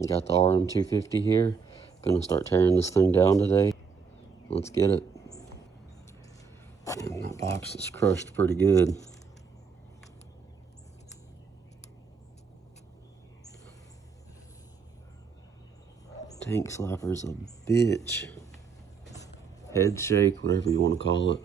Got the RM250 here. Gonna start tearing this thing down today. Let's get it. And that box is crushed pretty good. Tank slapper's a bitch. Head shake, whatever you want to call it.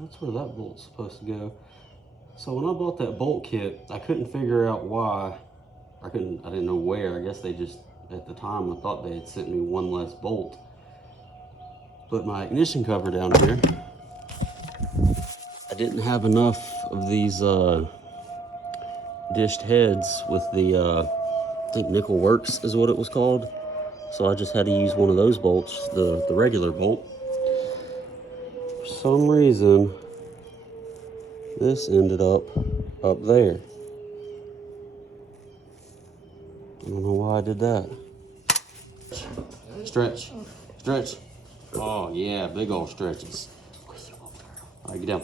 That's where that bolt's supposed to go. So when I bought that bolt kit, I couldn't figure out why. I didn't know where. I guess they just, at the time, I thought they had sent me one less bolt. But my ignition cover down here, I didn't have enough of these dished heads with the, I think Nickel Works is what it was called. So I just had to use one of those bolts, the regular bolt. For some reason, this ended up there. I don't know why I did that. Stretch, stretch. Oh yeah, big old stretches. All right, get down.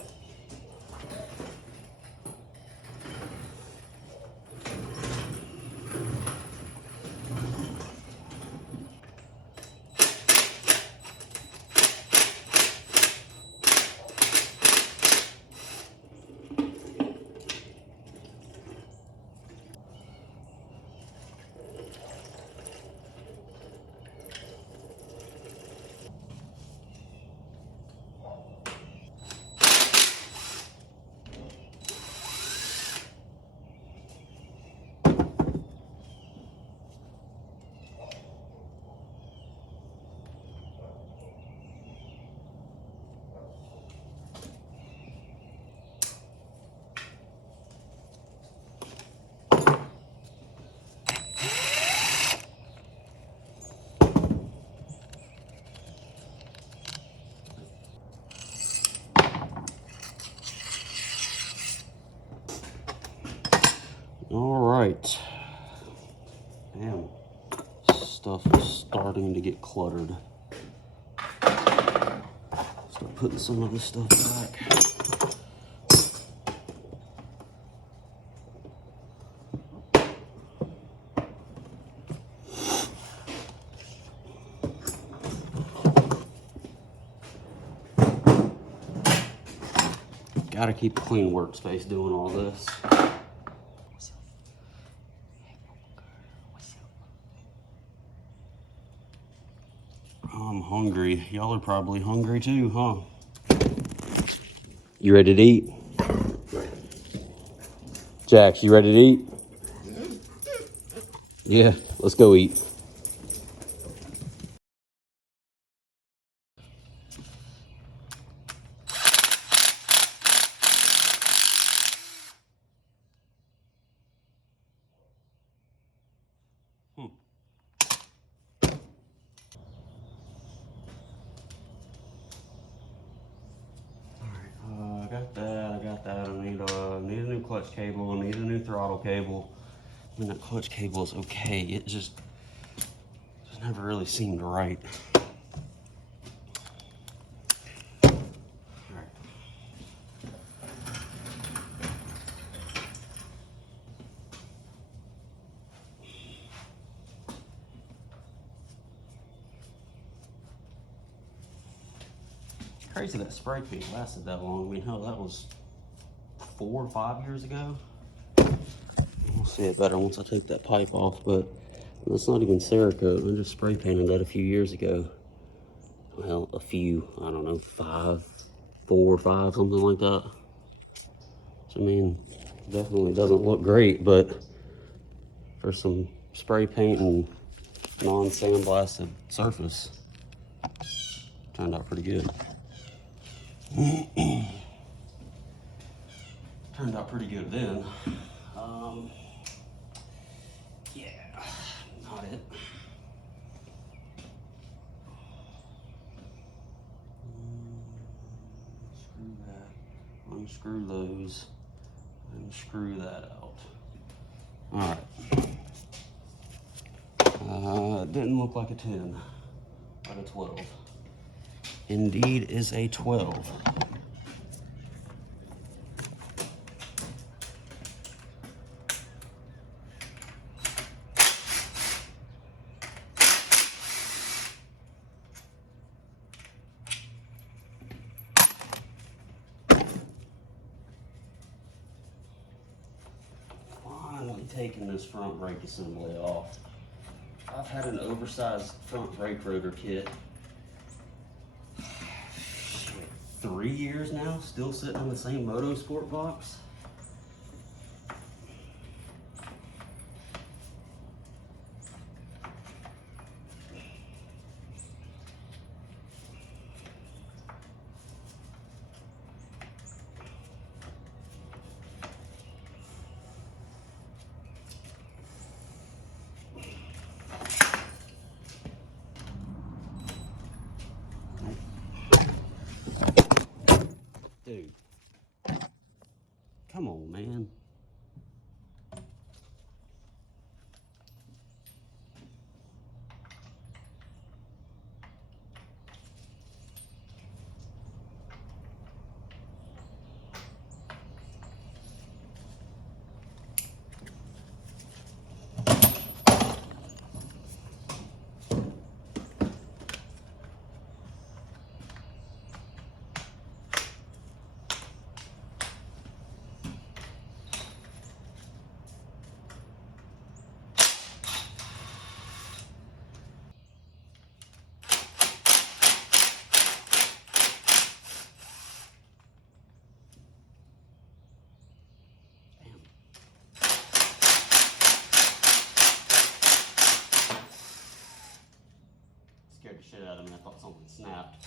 All right. Damn, stuff is starting to get cluttered. Start putting some of this stuff back. Gotta keep a clean workspace doing all this. I'm hungry. Y'all are probably hungry too, huh? You ready to eat? Jax, you ready to eat? Yeah, let's go eat. I got that. I need a new clutch cable. I need a new throttle cable. I mean, that clutch cable is okay. It just never really seemed right. Crazy that spray paint lasted that long. I mean, hell, that was 4 or 5 years ago. We'll see it better once I take that pipe off, but that's not even Cerakote. I just spray painted that a few years ago. Well, a few, I don't know, 4 or 5, something like that. So, I mean, definitely doesn't look great, but for some spray paint and non-sandblasted surface, turned out pretty good. Turned out pretty good then. Yeah, not it. Screw that. Unscrew those. And screw that out. Alright. It didn't look like a 10, like a 12. Indeed is a 12. Finally taking this front brake assembly off. I've had an oversized front brake rotor kit 3 years now, still sitting in the same motorsport box. Dude, come on, man. Scared the shit out of me. I thought something snapped.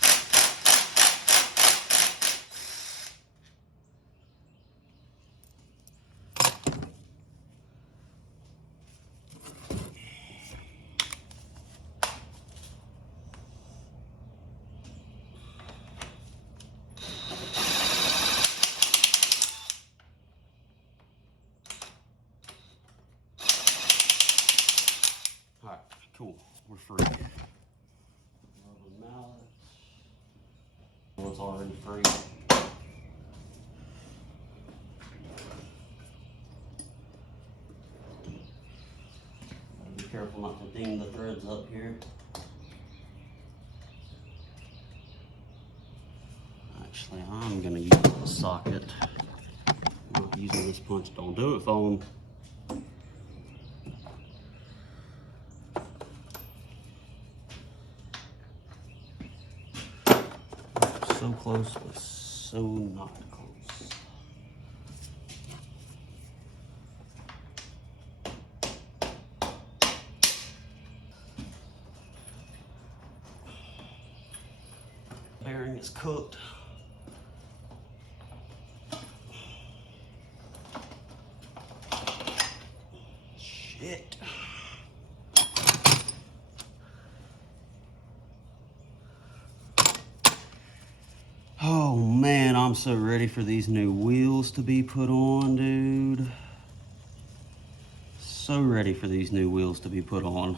All right, cool. We're free. It's already free. Be careful not to ding the threads up here. Actually, I'm gonna use the socket. I'm not using this punch. Don't do it, phone. So close, but so not close. Bearing is cooked. Shit. Oh man, I'm so ready for these new wheels to be put on, dude. So ready for these new wheels to be put on.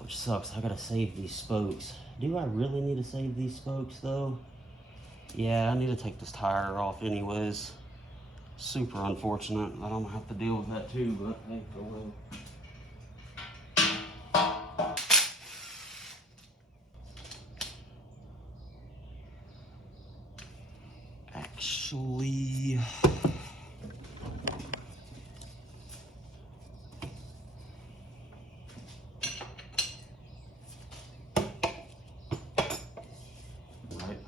Which sucks, I gotta save these spokes. Do I really need to save these spokes though? Yeah, I need to take this tire off anyways. Super unfortunate. I don't have to deal with that too, but hey, oh well. Actually, right.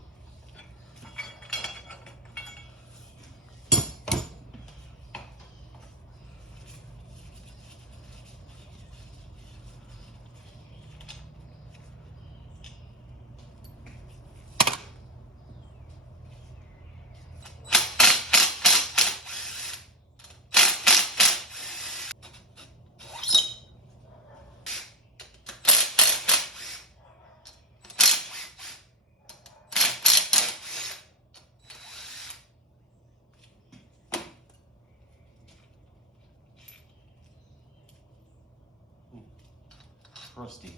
Crusty.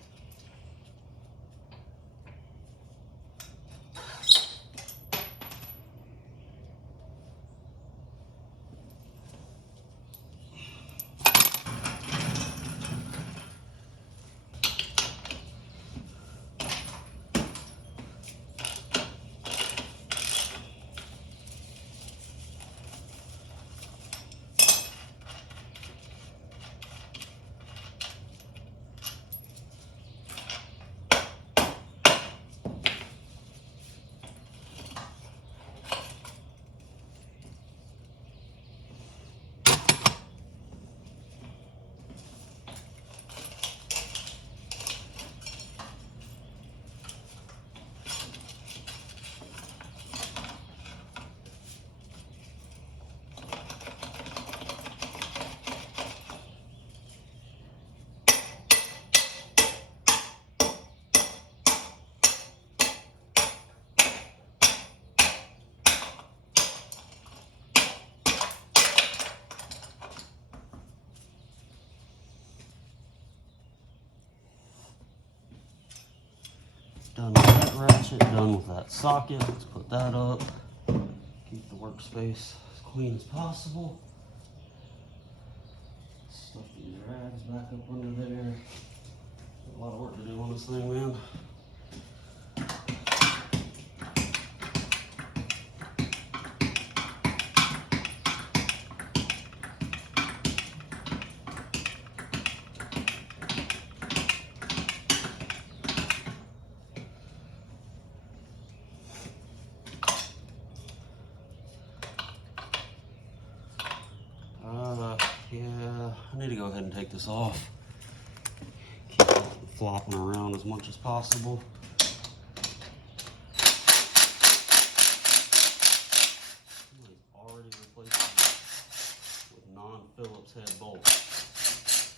Done with that ratchet, done with that socket. Let's put that up. Keep the workspace as clean as possible. Stuff these rags back up under there. A lot of work to do on this thing, man. Yeah, I need to go ahead and take this off. Keep it flopping around as much as possible. Somebody's already replaced it with non-Phillips head bolts.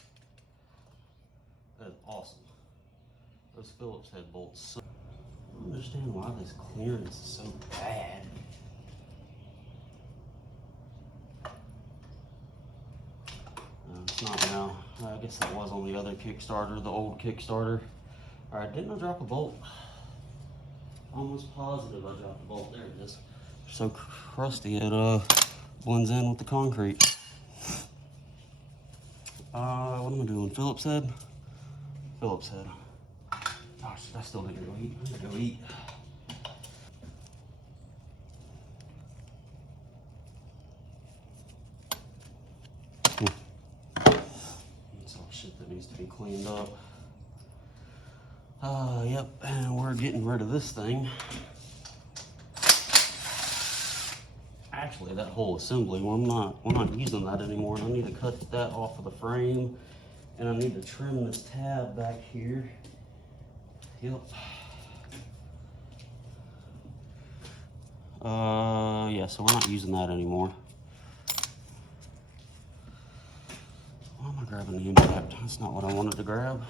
That is awesome. Those Phillips head bolts. I don't understand why this clearance is so bad. It's not now. I guess that was on the other Kickstarter, the old Kickstarter. Alright, didn't I drop a bolt? Almost positive I dropped a bolt. There it is. So crusty it blends in with the concrete. What am I doing? Phillips head? Phillips head. Gosh, I still didn't go eat. I'm gonna go eat. That's all shit that needs to be cleaned up. Yep, and we're getting rid of this thing. Actually, that whole assembly, we're not using that anymore. I need to cut that off of the frame, and I need to trim this tab back here. Yep. Yeah, so we're not using that anymore. Why am I grabbing the impact? That's not what I wanted to grab.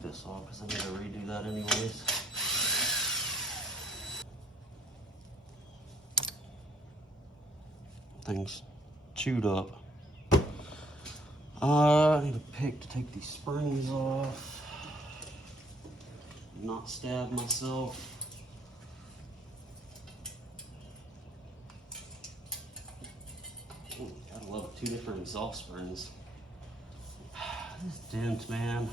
This off because I need to redo that anyways. Thing's chewed up. I need a pick to take these springs off. Not stab myself. Ooh, gotta love it. 2 different exhaust springs. This dent, man.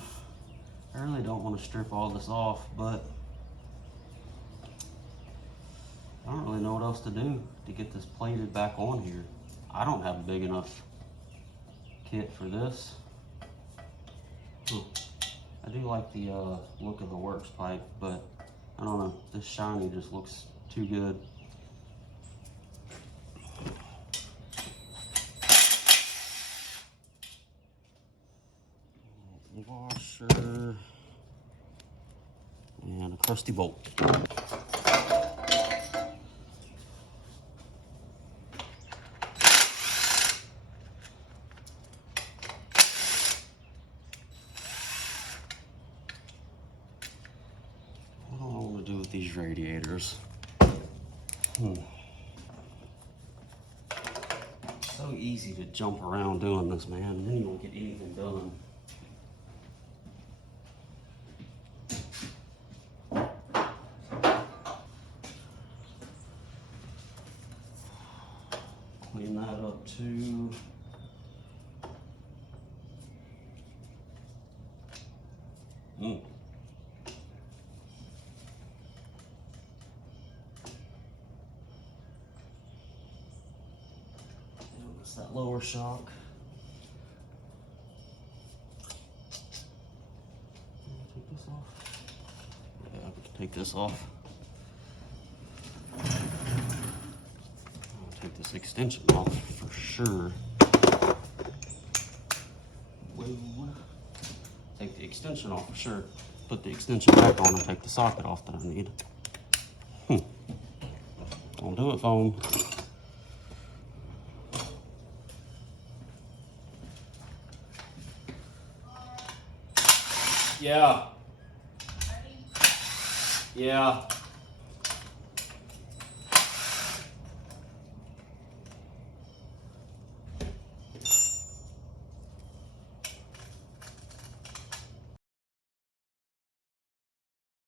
I really don't want to strip all this off, but I don't really know what else to do to get this plated back on here. I don't have a big enough kit for this. I do like the look of the works pipe, but I don't know, this shiny just looks too good. Washer and a crusty bolt. What do I want to do with these radiators? So easy to jump around doing this, man, and then you won't get anything done. Clean that up too. Notice that lower shock. Take this off. I'll take this extension off for sure. Whoa. Take the extension off for sure. Put the extension back on and take the socket off that I need. Don't do it, phone. Yeah. Yeah.